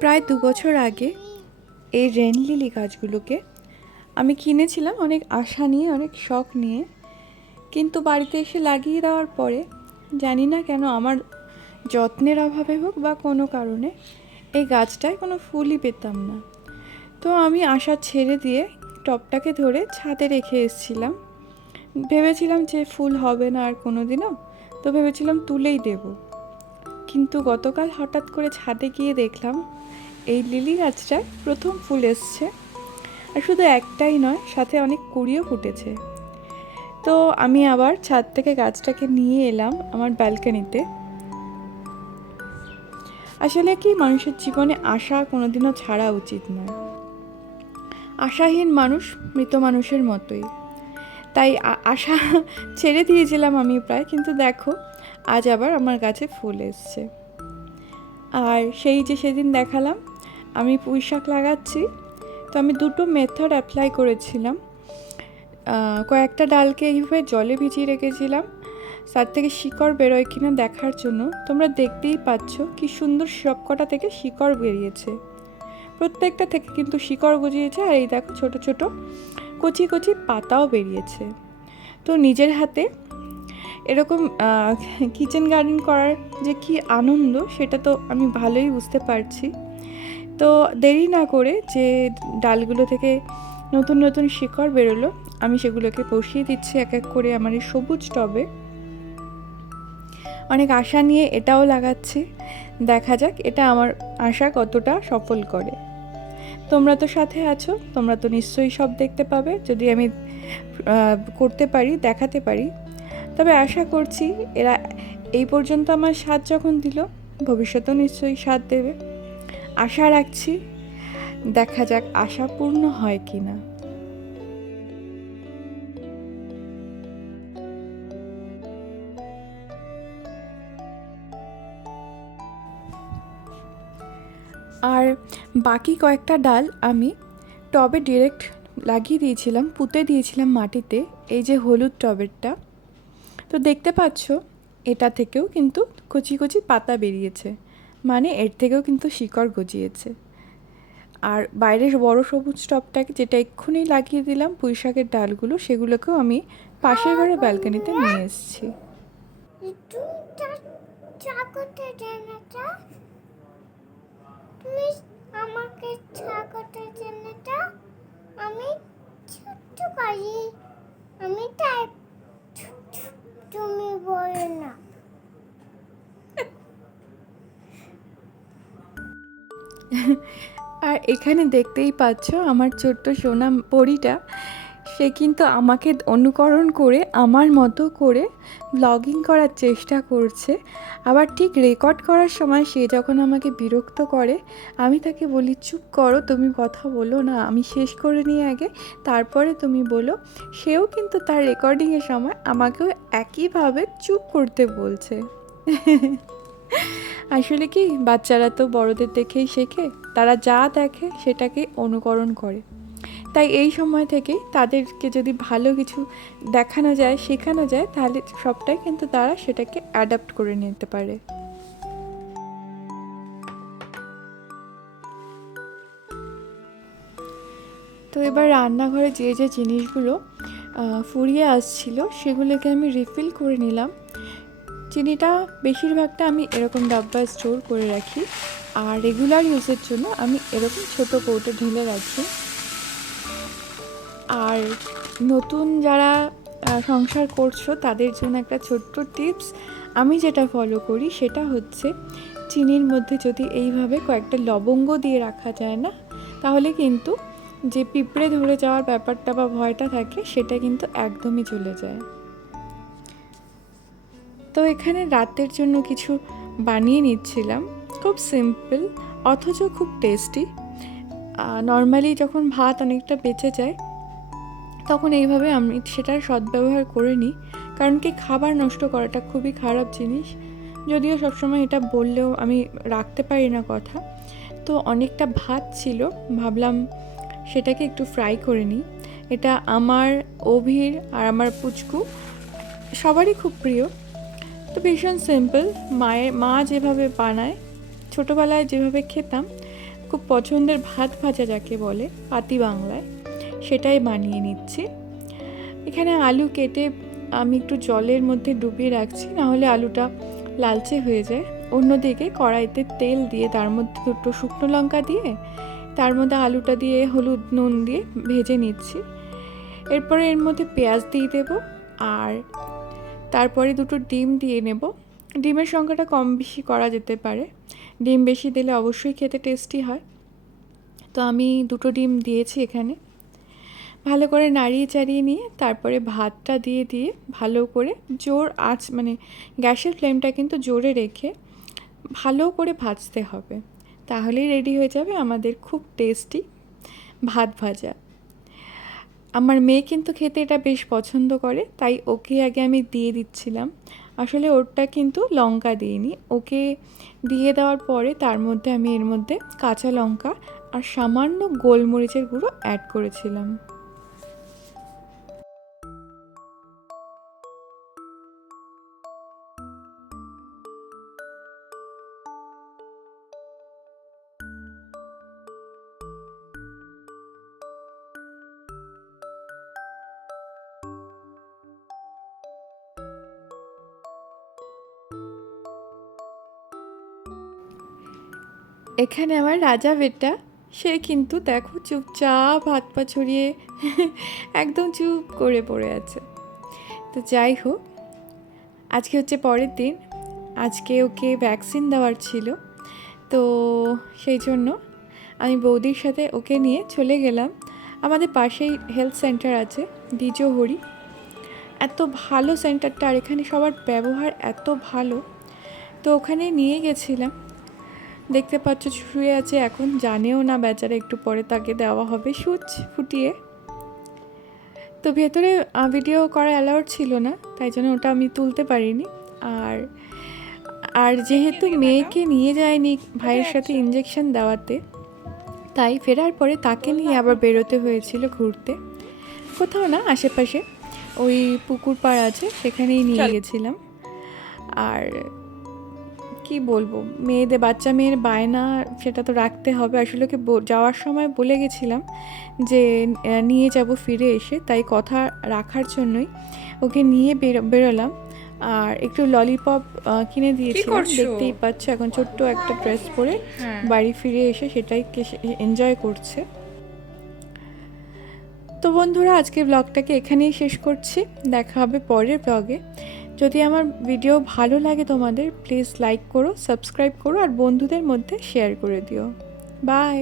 প্রায় দু বছর আগে এই রেন লিলি গাছগুলোকে আমি কিনেছিলাম অনেক আশা নিয়ে, অনেক শখ নিয়ে। কিন্তু বাড়িতে এসে লাগিয়ে দেওয়ার পরে জানি না কেন আমার যত্নের অভাবে হোক বা কোনো কারণে এই গাছটায় কোনো ফুলই পেতাম না। তো আমি আশা ছেড়ে দিয়ে টপটাকে ধরে ছাদে রেখে এসেছিলাম। ভেবেছিলাম যে ফুল হবে না আর কোনো দিনও তো ভেবেছিলাম তুলেই দেবো। কিন্তু গতকাল হঠাৎ করে ছাদে গিয়ে দেখলাম এই লিলি গাছটায় প্রথম ফুল এসছে। আর শুধু একটাই নয়, সাথে অনেক কুড়িও ফুটেছে। তো আমি আবার ছাদ থেকে গাছটাকে নিয়ে এলাম আমার ব্যালকনিতে। আসলে কি, মানুষের জীবনে আশা কোনোদিনও ছাড়া উচিত নয়। আশাহীন মানুষ মৃত মানুষের মতোই। তাই আশা ছেড়ে দিয়েছিলাম আমি প্রায়, কিন্তু দেখো আজ আবার আমার গাছে ফুল এসছে। আর সেই যে সেদিন দেখালাম, আমি পুঁই শাক লাগাচ্ছি। তো আমি দুটো মেথড অ্যাপ্লাই করেছিলাম। কয়েকটা ডালকে এইভাবে জলে ভিজিয়ে রেখেছিলাম। তার থেকে শিকড় বেরোয় কিনা দেখার জন্য। তোমরা দেখতেই পাচ্ছ কি সুন্দর সবকটা থেকে শিকড় বেরিয়েছে। প্রত্যেকটা থেকে কিন্তু শিকড় গজিয়েছে আর এই দেখো ছোট ছোট কচি কচি পাতাও বেরিয়েছে। তো নিজের হাতে এরকম কিচেন গার্ডেন করার যে কি আনন্দ, সেটা তো আমি ভালোই বুঝতে পারছি। তো দেরি না করে যে ডালগুলো থেকে নতুন নতুন শিকড় বেরোলো, আমি সেগুলোকে বসিয়ে দিচ্ছি এক এক করে আমার এই সবুজ টবে। অনেক আশা নিয়ে এটাও লাগাচ্ছি। দেখা যাক এটা আমার আশা কতটা সফল করে। তোমরা তো সাথে আছো, তোমরা তো নিশ্চয়ই সব দেখতে পাবে। যদি আমি করতে পারি, দেখাতে পারি তবে আশা করছি এরা এই পর্যন্ত আমার স্বাদ যখন দিল, ভবিষ্যতেও নিশ্চয়ই স্বাদ দেবে। আশা রাখছি দেখা যাক আশা পূর্ণ হয় কি না আর বাকি কয়েকটা ডাল আমি টবে ডিরেক্ট লাগিয়ে দিয়েছিলাম, পুঁতে দিয়েছিলাম মাটিতে, এই যে হলুদ টবেরটা। তো দেখতে পাচ্ছ, এটা থেকেও কিন্তু কচি কচি পাতা বেরিয়েছে। মানে এর থেকেও কিন্তু শিকড় গজিয়েছে। আর বাইরের বড় সবুজ স্টপটাকে যেটা এক্ষুনি লাগিয়ে দিলাম পুঁই শাকের ডালগুলো, সেগুলোকেও আমি পাশের ঘরের ব্যালকানিতে নিয়ে এসেছি একটু চা- চা করতে দেন এটা তুমি আমাকে চা করতে দেন এটা আমি ছোট্ট করি আমি তাই তুমি বলো না আর এখানে দেখতেই পাচ্ছ আমার ছোট্ট সোনা পরিটা। সে কিন্তু আমাকে অনুকরণ করে, আমার মতো করে ব্লগিং করার চেষ্টা করছে। আবার ঠিক রেকর্ড করার সময় সে যখন আমাকে বিরক্ত করে, আমি তাকে বলি, চুপ করো, তুমি কথা বলো না। আমি শেষ করে নিয়ে আগে, তারপরে তুমি বলো। সেও কিন্তু তার রেকর্ডিংয়ের সময় আমাকেও একইভাবে চুপ করতে বলছে। আসলে কি, বাচ্চারা তো বড়দের দেখেই শেখে, তারা যা দেখে সেটাকে অনুকরণ করে। তাই এই সময় থেকে তাদেরকে যদি ভালো কিছু দেখানো যায়, শেখানো যায়, তাহলে সবটাই কিন্তু তারা সেটাকে অ্যাডাপ্ট করে নিতে পারে। তো এবার রান্নাঘরে যে যে জিনিসগুলো ফুরিয়ে আসছিল, সেগুলোকে আমি রিফিল করে নিলাম। চিনিটা বেশিরভাগটা আমি এরকম ডাব্বায় স্টোর করে রাখি। আর রেগুলার ইউজের জন্য আমি এরকম ছোট কৌটো ঢেলে রাখি। আর নতুন যারা সংসার করছ, তাদের জন্য একটা ছোট্ট টিপস আমি যেটা ফলো করি সেটা হচ্ছে, চিনির মধ্যে যদি এইভাবে কয়েকটা লবঙ্গ দিয়ে রাখা যায় না, তাহলে কিন্তু যে পিঁপড়ে ধরে যাওয়ার ব্যাপারটা বা ভয়টা থাকে, সেটা কিন্তু একদমই চলে যায়। তো এখানে রাতের জন্য কিছু বানিয়ে নিচ্ছিলাম। খুব সিম্পল অথচ খুব টেস্টি নর্মালি যখন ভাত অনেকটা বেঁচে যায়, তখন এইভাবে আমি সেটার সদ্ব্যবহার করে নিই। কারণ কি খাবার নষ্ট করাটা খুবই খারাপ জিনিস। যদিও সবসময় এটা বললেও আমি রাখতে পারি না কথা। তো অনেকটা ভাত ছিল, ভাবলাম সেটাকে একটু ফ্রাই করে নিই। এটা আমার অভির আর আমার পুচকু সবারই খুব প্রিয়। তো ভীষণ সিম্পল। মায়ের মা যেভাবে বানায়, ছোটোবেলায় যেভাবে খেতাম, খুব পছন্দের ভাত ভাজা যাকে বলে, পাতি বাংলায়, সেটাই বানিয়ে নিচ্ছি। এখানে আলু কেটে আমি একটু জলের মধ্যে ডুবিয়ে রাখছি, নাহলে আলুটা লালচে হয়ে যায়। অন্যদিকে কড়াইতে তেল দিয়ে, তার মধ্যে দুটো শুকনো লঙ্কা দিয়ে, তার মধ্যে আলুটা দিয়ে, হলুদ নুন দিয়ে ভেজে নিচ্ছি। এরপরে এর মধ্যে পেঁয়াজ দিয়ে দেবো, আর তারপরে দুটো ডিম দিয়ে নেব। ডিমের সংখ্যাটা কম বেশি করা যেতে পারে। ডিম বেশি দিলে অবশ্যই খেতে টেস্টি হয়। তো আমি দুটো ডিম দিয়েছি এখানে। ভালো করে নাড়িয়ে চাড়িয়ে নিয়ে তারপরে ভাতটা দিয়ে দিয়ে ভালো করে জোর আঁচ মানে গ্যাসের ফ্লেমটা কিন্তু জোরে রেখে ভালো করে ভাজতে হবে। তাহলেই রেডি হয়ে যাবে আমাদের খুব টেস্টি ভাত ভাজা। আমার মেয়ে কিন্তু খেতে এটা বেশ পছন্দ করে, তাই ওকে আগে আমি দিয়ে দিচ্ছিলাম। আসলে ওরটা কিন্তু লঙ্কা দিইনি। ওকে দিয়ে দেওয়ার পরে তার মধ্যে আমি এর মধ্যে কাঁচা লঙ্কা আর সামান্য গোলমরিচের গুঁড়ো অ্যাড করেছিলাম। এখানে আমার রাজা বেটা, সে কিন্তু দেখো চুপচাপ হাত পা ছড়িয়ে একদম চুপ করে পড়ে আছে। তো যাই হোক, আজকে হচ্ছে পরের দিন, আজকে ওকে ভ্যাকসিন দেওয়ার ছিল। তো সেই জন্য আমি বৌদির সাথে ওকে নিয়ে চলে গেলাম। আমাদের পাশেই হেলথ সেন্টার আছে দ্বিজহরি এত ভালো সেন্টারটা আর এখানে সবার ব্যবহার এত ভালো। তো ওখানে নিয়ে গেছিলাম। দেখতে পাচ্ছ শুয়ে আছে এখন। জানেও না বেচারা একটু পরে তাকে দেওয়া হবে সুচ ফুটিয়ে। তো ভেতরে ভিডিও করা অ্যালাউড ছিল না তাই জন্য ওটা আমি তুলতে পারিনি। আর আর যেহেতু মেয়েকে নিয়ে যায়নি ভাইয়ের সাথে ইঞ্জেকশন দেওয়াতে তাই ফেরার পরে তাকে নিয়ে আবার বেরোতে হয়েছিল ঘুরতে। কোথাও না আশেপাশে। ওই পুকুর পাড় আছে সেখানেই নিয়ে গেছিলাম। আর কি বলব? মেয়েদের বাচ্চা মেয়ের বায়না সেটা তো রাখতে হবে। আসলে ওকে যাওয়ার সময় বলে গেছিলাম যে নিয়ে যাব ফিরে এসে। তাই কথা রাখার জন্যই ওকে নিয়ে বেরোলাম। আর একটু ললিপপ কিনে দিয়েছিলাম? দেখতেই পাচ্ছ এখন ছোট্ট একটা ড্রেস পরে বাড়ি ফিরে এসে সেটাই এনজয় করছে। তো বন্ধুরা আজকে ব্লগটাকে এখানেই শেষ করছি। দেখা হবে পরের ব্লগে যদি আমার ভিডিও ভালো লাগে তোমাদের প্লিজ লাইক করো সাবস্ক্রাইব করো, আর বন্ধুদের মধ্যে শেয়ার করে দিও। বাই